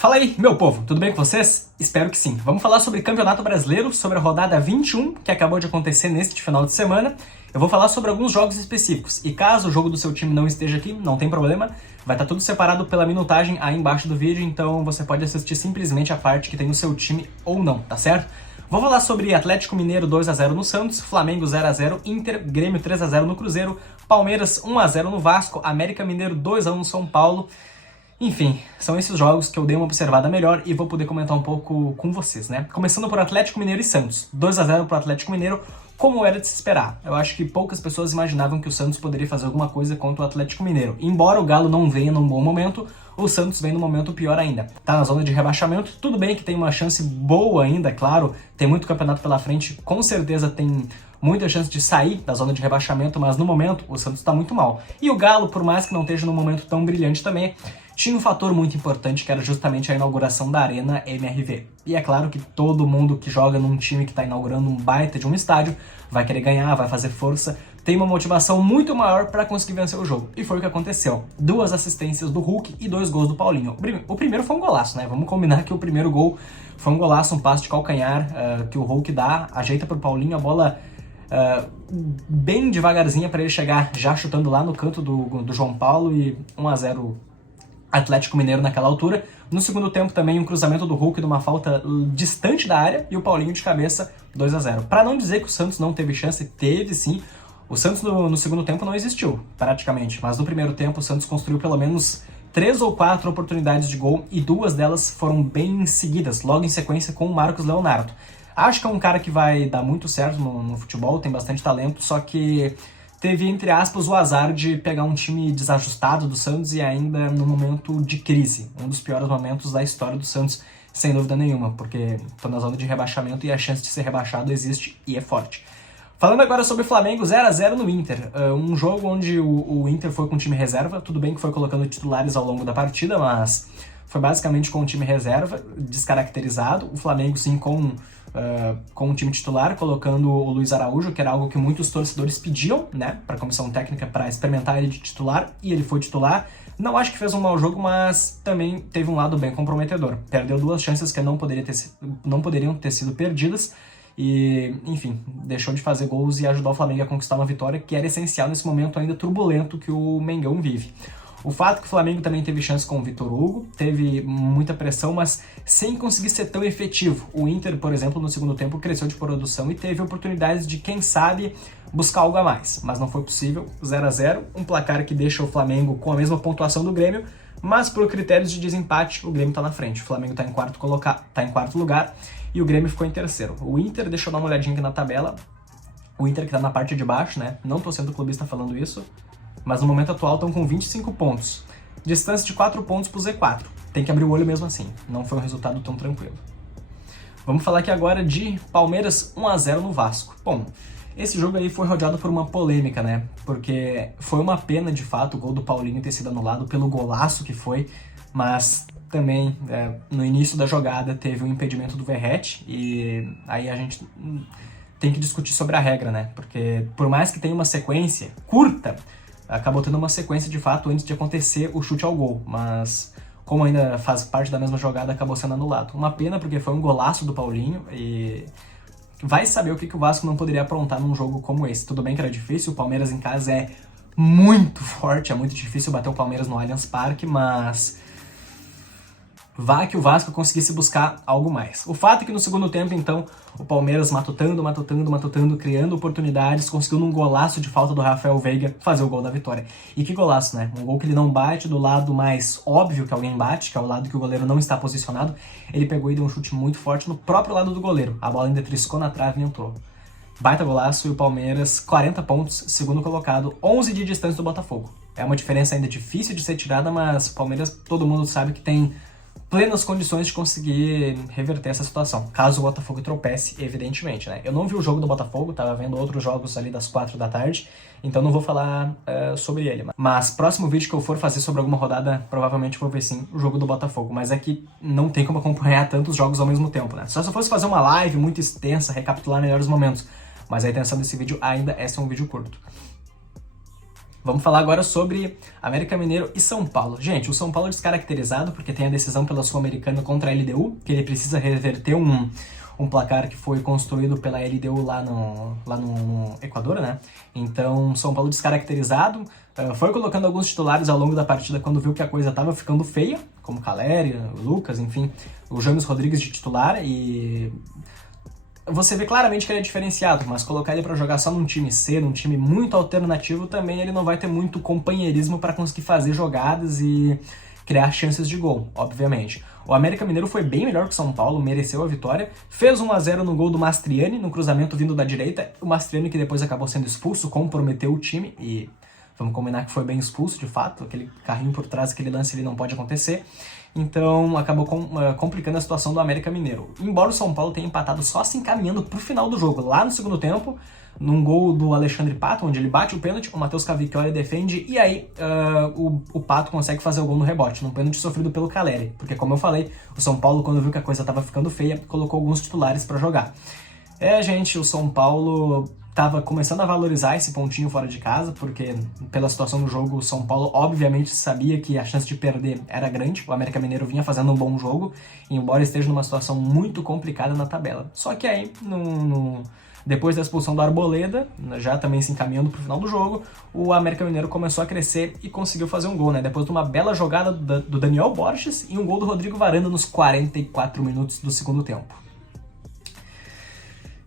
Fala aí, meu povo, tudo bem com vocês? Espero que sim. Vamos falar sobre Campeonato Brasileiro, sobre a rodada 21, que acabou de acontecer neste final de semana. Eu vou falar sobre alguns jogos específicos, e caso o jogo do seu time não esteja aqui, não tem problema, vai estar tudo separado pela minutagem aí embaixo do vídeo, então você pode assistir simplesmente a parte que tem no seu time ou não, tá certo? Vou falar sobre Atlético Mineiro 2-0 no Santos, Flamengo 0-0, Inter, Grêmio 3-0 no Cruzeiro, Palmeiras 1-0 no Vasco, América Mineiro 2-1 no São Paulo. Enfim, são esses jogos que eu dei uma observada melhor e vou poder comentar um pouco com vocês, né? Começando por Atlético Mineiro e Santos. 2-0 pro Atlético Mineiro, como era de se esperar. Eu acho que poucas pessoas imaginavam que o Santos poderia fazer alguma coisa contra o Atlético Mineiro. Embora o Galo não venha num bom momento, o Santos vem num momento pior ainda. Tá na zona de rebaixamento, tudo bem que tem uma chance boa ainda, claro, tem muito campeonato pela frente, com certeza tem muita chance de sair da zona de rebaixamento, mas no momento o Santos tá muito mal. E o Galo, por mais que não esteja num momento tão brilhante também, tinha um fator muito importante que era justamente a inauguração da Arena MRV. E é claro que todo mundo que joga num time que está inaugurando um baita de um estádio vai querer ganhar, vai fazer força, tem uma motivação muito maior para conseguir vencer o jogo. E foi o que aconteceu. 2 assistências do Hulk e 2 gols do Paulinho. O primeiro foi um golaço, né? Vamos combinar que o primeiro gol foi um golaço, um passe de calcanhar que o Hulk dá, ajeita pro Paulinho, a bola bem devagarzinha para ele chegar já chutando lá no canto do João Paulo e 1-0 Atlético Mineiro naquela altura. No segundo tempo também um cruzamento do Hulk de uma falta distante da área e o Paulinho de cabeça 2-0. Para não dizer que o Santos não teve chance, teve sim. O Santos no segundo tempo não existiu, praticamente. Mas no primeiro tempo o Santos construiu pelo menos 3 ou 4 oportunidades de gol e 2 delas foram bem seguidas, logo em sequência com o Marcos Leonardo. Acho que é um cara que vai dar muito certo no futebol, tem bastante talento, só que teve, entre aspas, o azar de pegar um time desajustado do Santos e ainda no momento de crise. Um dos piores momentos da história do Santos, sem dúvida nenhuma, porque tô na zona de rebaixamento e a chance de ser rebaixado existe e é forte. Falando agora sobre o Flamengo, 0-0 no Inter. Um jogo onde o Inter foi com o time reserva, tudo bem que foi colocando titulares ao longo da partida, mas foi basicamente com o time reserva, descaracterizado. O Flamengo sim com o time titular, colocando o Luiz Araújo, que era algo que muitos torcedores pediam, né, para a comissão técnica para experimentar ele de titular, e ele foi titular. Não acho que fez um mau jogo, mas também teve um lado bem comprometedor. Perdeu 2 chances que não poderiam ter sido perdidas, e, enfim, deixou de fazer gols e ajudou o Flamengo a conquistar uma vitória que era essencial nesse momento ainda turbulento que o Mengão vive. O fato que o Flamengo também teve chance com o Vitor Hugo, teve muita pressão, mas sem conseguir ser tão efetivo. O Inter, por exemplo, no segundo tempo cresceu de produção e teve oportunidades de, quem sabe, buscar algo a mais. Mas não foi possível, 0-0, um placar que deixa o Flamengo com a mesma pontuação do Grêmio, mas por critérios de desempate, o Grêmio está na frente. O Flamengo está em quarto lugar e o Grêmio ficou em terceiro. O Inter, deixa eu dar uma olhadinha aqui na tabela, o Inter que está na parte de baixo, né? Não tô sendo clubista falando isso, mas no momento atual estão com 25 pontos. Distância de 4 pontos pro Z4. Tem que abrir o olho mesmo assim. Não foi um resultado tão tranquilo. Vamos falar aqui agora de Palmeiras 1-0 no Vasco. Bom, esse jogo aí foi rodeado por uma polêmica, né? Porque foi uma pena, de fato, o gol do Paulinho ter sido anulado pelo golaço que foi, mas também, no início da jogada, teve um impedimento do Verratti, e aí a gente tem que discutir sobre a regra, né? Porque por mais que tenha uma sequência curta, acabou tendo uma sequência de fato antes de acontecer o chute ao gol, mas como ainda faz parte da mesma jogada, acabou sendo anulado. Uma pena, porque foi um golaço do Paulinho e vai saber o que o Vasco não poderia aprontar num jogo como esse. Tudo bem que era difícil, o Palmeiras em casa é muito forte, é muito difícil bater o Palmeiras no Allianz Parque, mas vá que o Vasco conseguisse buscar algo mais. O fato é que no segundo tempo, então, o Palmeiras matutando, criando oportunidades, conseguiu num golaço de falta do Rafael Veiga fazer o gol da vitória. E que golaço, né? Um gol que ele não bate do lado mais óbvio que alguém bate, que é o lado que o goleiro não está posicionado. Ele pegou e deu um chute muito forte no próprio lado do goleiro. A bola ainda triscou na trave e entrou. Baita golaço, e o Palmeiras, 40 pontos, segundo colocado, 11 de distância do Botafogo. É uma diferença ainda difícil de ser tirada, mas o Palmeiras, todo mundo sabe que tem plenas condições de conseguir reverter essa situação, caso o Botafogo tropece, evidentemente, né? Eu não vi o jogo do Botafogo, tava vendo outros jogos ali das 4 da tarde, então não vou falar sobre ele. Mas próximo vídeo que eu for fazer sobre alguma rodada, provavelmente vou ver sim o jogo do Botafogo, mas é que não tem como acompanhar tantos jogos ao mesmo tempo, né? Só se eu fosse fazer uma live muito extensa, recapitular melhores momentos, mas a intenção desse vídeo ainda é ser um vídeo curto. Vamos falar agora sobre América Mineiro e São Paulo. Gente, o São Paulo é descaracterizado porque tem a decisão pela Sul-Americana contra a LDU, que ele precisa reverter um placar que foi construído pela LDU lá no Equador, né? Então, São Paulo descaracterizado, foi colocando alguns titulares ao longo da partida quando viu que a coisa estava ficando feia, como Caleri, Lucas, enfim, o James Rodrigues de titular, e você vê claramente que ele é diferenciado, mas colocar ele para jogar só num time C, num time muito alternativo, também ele não vai ter muito companheirismo para conseguir fazer jogadas e criar chances de gol, obviamente. O América Mineiro foi bem melhor que o São Paulo, mereceu a vitória, fez 1-0 no gol do Mastriani, no cruzamento vindo da direita, o Mastriani que depois acabou sendo expulso, comprometeu o time, e vamos combinar que foi bem expulso, de fato, aquele carrinho por trás, aquele lance ali não pode acontecer, então acabou complicando a situação do América Mineiro. Embora o São Paulo tenha empatado só se encaminhando pro final do jogo, lá no segundo tempo, num gol do Alexandre Pato, onde ele bate o pênalti, o Matheus Cavicchioli defende, e aí o Pato consegue fazer o gol no rebote, num pênalti sofrido pelo Caleri, porque como eu falei, o São Paulo, quando viu que a coisa estava ficando feia, colocou alguns titulares para jogar. Gente, o São Paulo estava começando a valorizar esse pontinho fora de casa, porque pela situação do jogo, o São Paulo obviamente sabia que a chance de perder era grande, o América Mineiro vinha fazendo um bom jogo, embora esteja numa situação muito complicada na tabela. Só que aí, depois da expulsão do Arboleda, já também se encaminhando para o final do jogo, o América Mineiro começou a crescer e conseguiu fazer um gol, né? Depois de uma bela jogada do Daniel Borges e um gol do Rodrigo Varanda nos 44 minutos do segundo tempo.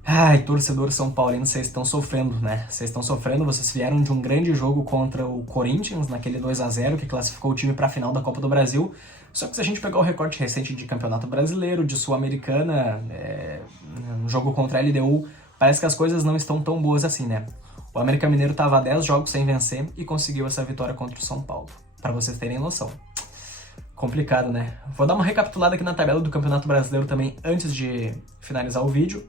Ai, torcedor São Paulino, vocês estão sofrendo, né? Vocês estão sofrendo, vocês vieram de um grande jogo contra o Corinthians, naquele 2-0 que classificou o time para a final da Copa do Brasil. Só que se a gente pegar o recorte recente de Campeonato Brasileiro, de Sul-Americana, no jogo contra a LDU, parece que as coisas não estão tão boas assim, né? O América Mineiro estava a 10 jogos sem vencer e conseguiu essa vitória contra o São Paulo, para vocês terem noção. Complicado, né? Vou dar uma recapitulada aqui na tabela do Campeonato Brasileiro também, antes de finalizar o vídeo.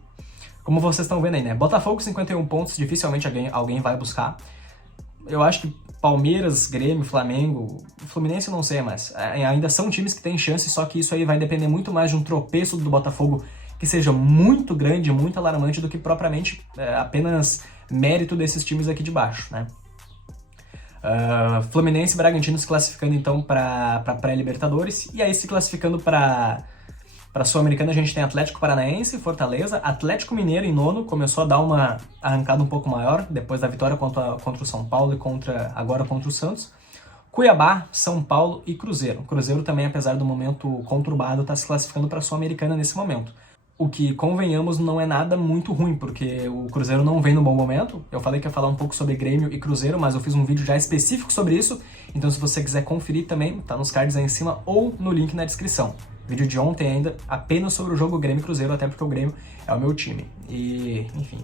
Como vocês estão vendo aí, né? Botafogo 51 pontos, dificilmente alguém vai buscar. Eu acho que Palmeiras, Grêmio, Flamengo, Fluminense eu não sei, mas ainda são times que têm chance, só que isso aí vai depender muito mais de um tropeço do Botafogo que seja muito grande, muito alarmante, do que propriamente apenas mérito desses times aqui de baixo, né? Fluminense e Bragantino se classificando então para pré-Libertadores, e aí se classificando para Sul-Americana a gente tem Atlético Paranaense, Fortaleza, Atlético Mineiro em nono, começou a dar uma arrancada um pouco maior, depois da vitória contra o São Paulo e agora contra o Santos. Cuiabá, São Paulo e Cruzeiro. O Cruzeiro também, apesar do momento conturbado, está se classificando para a Sul-Americana nesse momento. O que, convenhamos, não é nada muito ruim, porque o Cruzeiro não vem no bom momento. Eu falei que ia falar um pouco sobre Grêmio e Cruzeiro, mas eu fiz um vídeo já específico sobre isso, então se você quiser conferir também, tá nos cards aí em cima ou no link na descrição. Vídeo de ontem ainda, apenas sobre o jogo Grêmio e Cruzeiro, até porque o Grêmio é o meu time. E, enfim.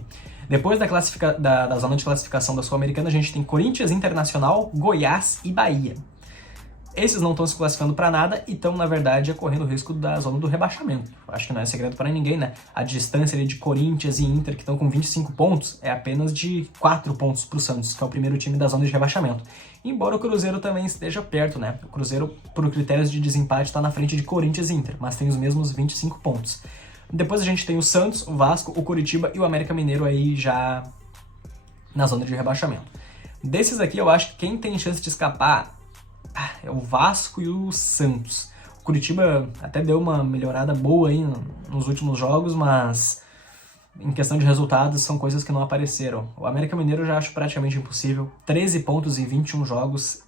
Depois da zona de classificação da Sul-Americana, a gente tem Corinthians, Internacional, Goiás e Bahia. Esses não estão se classificando para nada e estão, na verdade, correndo o risco da zona do rebaixamento. Acho que não é segredo para ninguém, né? A distância ali de Corinthians e Inter, que estão com 25 pontos, é apenas de 4 pontos para o Santos, que é o primeiro time da zona de rebaixamento. Embora o Cruzeiro também esteja perto, né? O Cruzeiro, por critérios de desempate, está na frente de Corinthians e Inter, mas tem os mesmos 25 pontos. Depois a gente tem o Santos, o Vasco, o Curitiba e o América Mineiro aí já na zona de rebaixamento. Desses aqui, eu acho que quem tem chance de escapar é o Vasco e o Santos. O Curitiba até deu uma melhorada boa aí nos últimos jogos, mas em questão de resultados são coisas que não apareceram. O América Mineiro eu já acho praticamente impossível. 13 pontos em 21 jogos,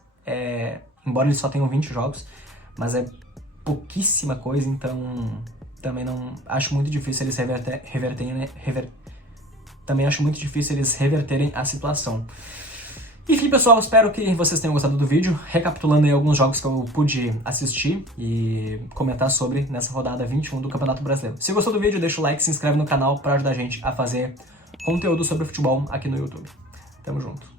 embora eles só tenham 20 jogos, mas é pouquíssima coisa, então também não acho muito difícil eles também acho muito difícil eles reverterem a situação. Enfim, pessoal, espero que vocês tenham gostado do vídeo, recapitulando aí alguns jogos que eu pude assistir e comentar sobre nessa rodada 21 do Campeonato Brasileiro. Se gostou do vídeo, deixa o like, se inscreve no canal para ajudar a gente a fazer conteúdo sobre futebol aqui no YouTube. Tamo junto.